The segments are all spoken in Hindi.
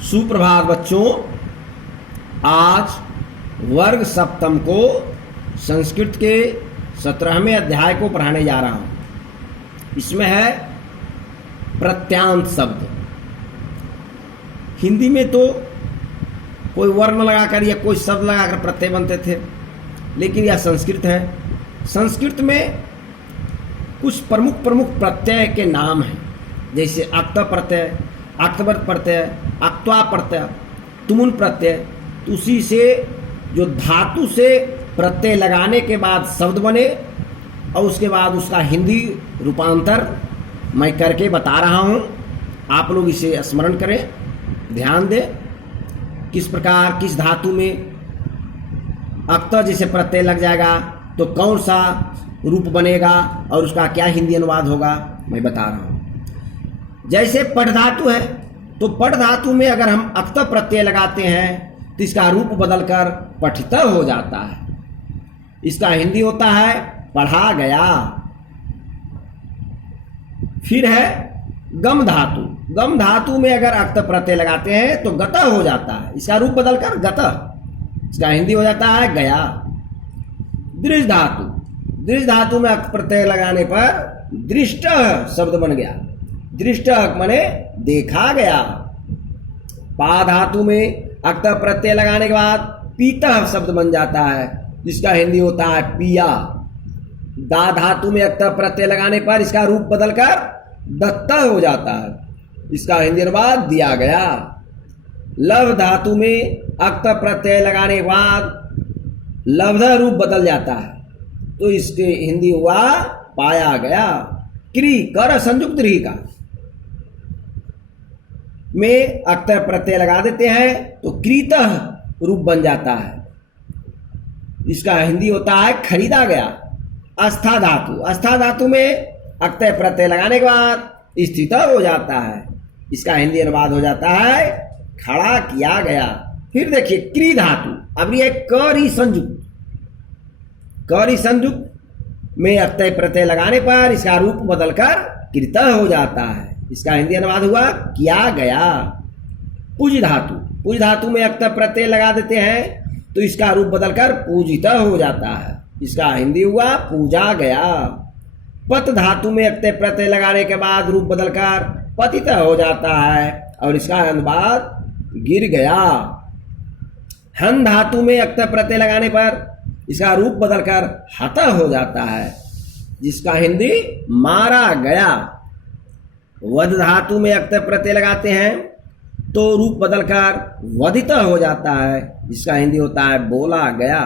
सुप्रभात बच्चों। आज वर्ग सप्तम को संस्कृत के 17वें अध्याय को पढ़ाने जा रहा हूँ। इसमें है प्रत्यांत शब्द। हिंदी में तो कोई वर्ण लगाकर या कोई शब्द लगाकर प्रत्यय बनते थे, लेकिन यह संस्कृत है। संस्कृत में कुछ प्रमुख प्रत्यय के नाम हैं, जैसे अक्त प्रत्यय, अक्तवर्त प्रत्यय, अक्त्वा प्रत्यय, तुमुन प्रत्यय। तो उसी से जो धातु से प्रत्यय लगाने के बाद शब्द बने और उसके बाद उसका हिंदी रूपांतर मैं करके बता रहा हूँ। आप लोग इसे स्मरण करें, ध्यान दें किस प्रकार किस धातु में अक्त जैसे प्रत्यय लग जाएगा तो कौन सा रूप बनेगा और उसका क्या हिंदी अनुवाद होगा, मैं बता रहा हूँ। जैसे पठ धातु है, तो पठ धातु में अगर हम अक्त प्रत्यय लगाते हैं तो इसका रूप बदलकर पठित हो जाता है। इसका हिंदी होता है पढ़ा गया। फिर है गम धातु। गम धातु में अगर अक्त प्रत्यय लगाते हैं तो गत हो जाता है, इसका रूप बदलकर गत, इसका हिंदी हो जाता है गया। दृश धातु। दृश धातु में अक्त प्रत्यय लगाने पर दृष्ट शब्द बन गया। दृष्ट माने देखा गया। पा धातु में अक्त प्रत्यय लगाने के बाद पीतः शब्द बन जाता है, जिसका हिंदी होता है पिया। दा धातु में अक्त प्रत्यय लगाने पर इसका रूप बदलकर दत्ता हो जाता है, इसका हिंदी अनुवाद दिया गया। लव धातु में अक्त प्रत्यय लगाने के बाद लब्ध रूप बदल जाता है, तो इसके हिंदी हुआ पाया गया। क्री कर संयुक्त री का में अक्त प्रत्यय लगा देते हैं तो क्रीतः रूप बन जाता है, इसका हिंदी होता है खरीदा गया। अस्था धातु। अस्था धातु में अक्त प्रत्यय लगाने के बाद स्थित हो जाता है, इसका हिंदी अनुवाद हो जाता है खड़ा किया गया। फिर देखिए क्री धातु। अब ये करी संयुक्त। करी संयुक्त में अक्त प्रत्यय लगाने पर इसका रूप बदलकर कृत हो जाता है, इसका हिंदी अनुवाद हुआ किया गया। पूज धातु। पूज धातु में अक्त प्रत्यय लगा देते हैं तो इसका रूप बदलकर पूजित हो जाता है, इसका हिंदी हुआ पूजा गया। पत धातु में अक्त प्रत्यय लगाने के बाद रूप बदलकर पतित हो जाता है और इसका अनुवाद गिर गया। हन धातु में अक्त प्रत्यय लगाने पर इसका रूप बदलकर हत हो जाता है, जिसका हिंदी मारा गया। वध धातु में अक्त प्रत्यय लगाते हैं तो रूप बदलकर वधित हो जाता है, जिसका हिंदी होता है बोला गया।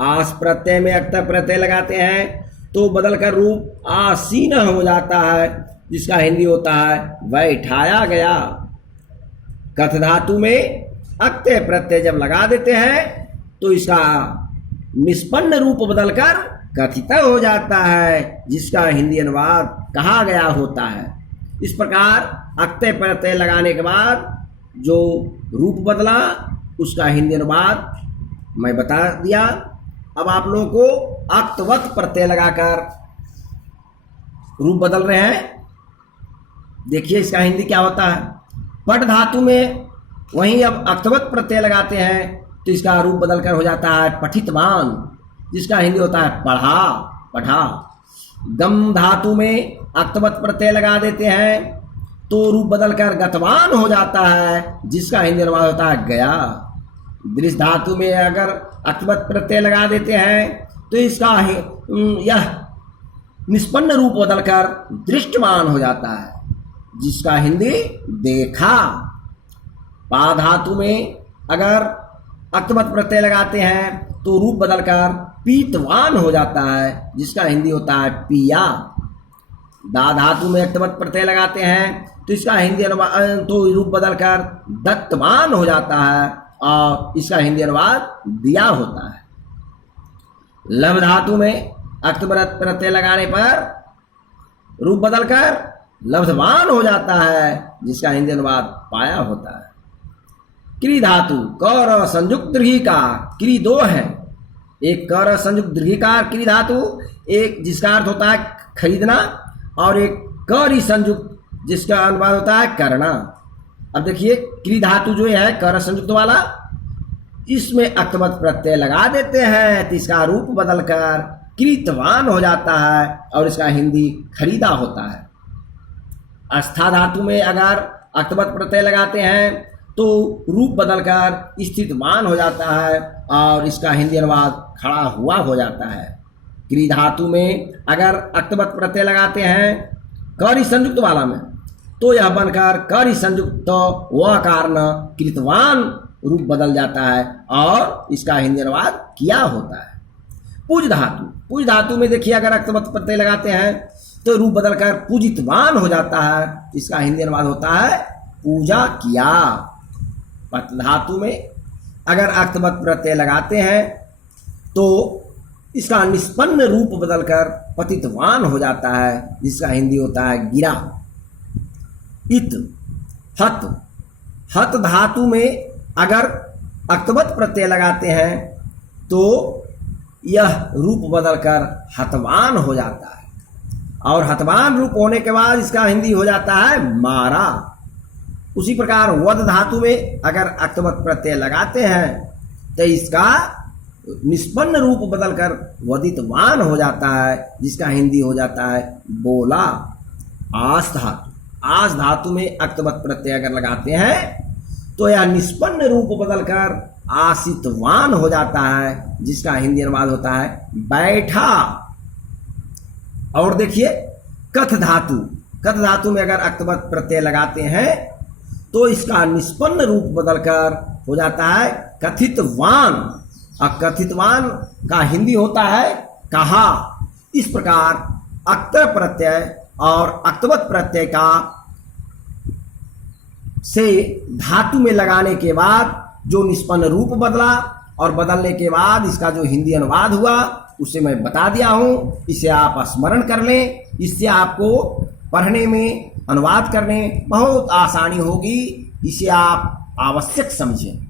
आस प्रत्यय में अक्त प्रत्यय लगाते हैं तो बदलकर रूप आसीन हो जाता है, जिसका हिंदी होता है बैठाया गया। कथ धातु में अक्त प्रत्यय जब लगा देते हैं तो इसका निष्पन्न रूप बदलकर कथित हो जाता है, जिसका हिंदी अनुवाद कहा गया होता है। इस प्रकार अक्त प्रत्यय लगाने के बाद जो रूप बदला उसका हिंदी अनुवाद मैं बता दिया। अब आप लोगों को अक्तवत प्रत्यय लगाकर रूप बदल रहे हैं, देखिए इसका हिंदी क्या होता है। पठ धातु में वहीं अब अक्तवत प्रत्यय लगाते हैं तो इसका रूप बदलकर हो जाता है पठितवान, जिसका हिंदी होता है पढ़ा पढ़ा। गम धातु में अक्तवत प्रत्यय लगा देते हैं तो रूप बदलकर गतवान हो जाता है, जिसका हिंदी अनुवाद होता है गया। दृश धातु में अगर अक्तवत प्रत्यय लगा देते हैं तो इसका यह निष्पन्न रूप बदलकर दृष्टवान हो जाता है, जिसका हिंदी देखा। पा धातु में अगर अक्तवत प्रत्यय लगाते हैं तो रूप बदलकर पीतवान हो जाता है, जिसका हिंदी होता है पिया। दा धातु में अक्तवत प्रत्यय लगाते हैं तो इसका हिंदी अनुवाद तो रूप बदलकर दत्तवान हो जाता है और इसका हिंदी अनुवाद दिया होता है। लव धातु में अक्तवत प्रत्यय लगाने पर रूप बदलकर लब्धवान हो जाता है, जिसका हिंदी अनुवाद पाया होता है। क्री धातु। कर संयुक्त दीर्घिकार। क्री दो है, एक कर संयुक्त दीर्घिकार क्री धातु, एक जिसका अर्थ होता है खरीदना, और एक करी संयुक्त जिसका अनुवाद होता है करना। अब देखिए क्री धातु जो है कर संयुक्त वाला, इसमें अक्तवत प्रत्यय लगा देते हैं तो इसका रूप बदलकर कृतवान हो जाता है और इसका हिंदी खरीदा होता है। आस्था धातु में अगर अक्तवत प्रत्यय लगाते हैं तो रूप बदलकर स्थितवान हो जाता है और इसका हिंदी अनुवाद खड़ा हुआ हो जाता है। क्री धातु में अगर अक्तवत प्रत्यय लगाते हैं करी संयुक्त वाला में तो यह बनकर करी संयुक्त व कारण कृतवान रूप बदल जाता है और इसका हिंदी अनुवाद किया होता है। पूज धातु, पूज धातु में देखिए अगर अक्तवत प्रत्यय लगाते हैं तो रूप बदलकर पूजितवान हो जाता है, इसका हिंदी अनुवाद होता है पूजा किया। पत धातु में अगर अक्तवत प्रत्यय लगाते हैं तो इसका निष्पन्न रूप बदलकर पतितवान हो जाता है, जिसका हिंदी होता है गिरा। इत हत, हत धातु में अगर अक्तवत प्रत्यय लगाते हैं तो यह रूप बदलकर हतवान हो जाता है और हतवान रूप होने के बाद इसका हिंदी हो जाता है मारा। उसी प्रकार वद धातु में अगर अक्तवत प्रत्यय लगाते हैं तो इसका निष्पन्न रूप बदलकर वदितवान हो जाता है, जिसका हिंदी हो जाता है बोला। आस धातु, आस धातु में अक्तवत प्रत्यय अगर लगाते हैं तो यह निष्पन्न रूप बदलकर आसितवान हो जाता है, जिसका हिंदी अनुवाद होता है बैठा। और देखिए कथ धातु, कथ धातु में अगर अक्तवत प्रत्यय लगाते हैं तो इसका निष्पन्न रूप बदलकर हो जाता है कथितवान और कथितवान का हिंदी होता है कहा। इस प्रकार अक्त प्रत्यय और अक्तवत प्रत्यय का से धातु में लगाने के बाद जो निष्पन्न रूप बदला और बदलने के बाद इसका जो हिंदी अनुवाद हुआ उसे मैं बता दिया हूँ, इसे आप स्मरण कर लें। इससे आपको पढ़ने में अनुवाद करने में बहुत आसानी होगी, इसे आप आवश्यक समझें।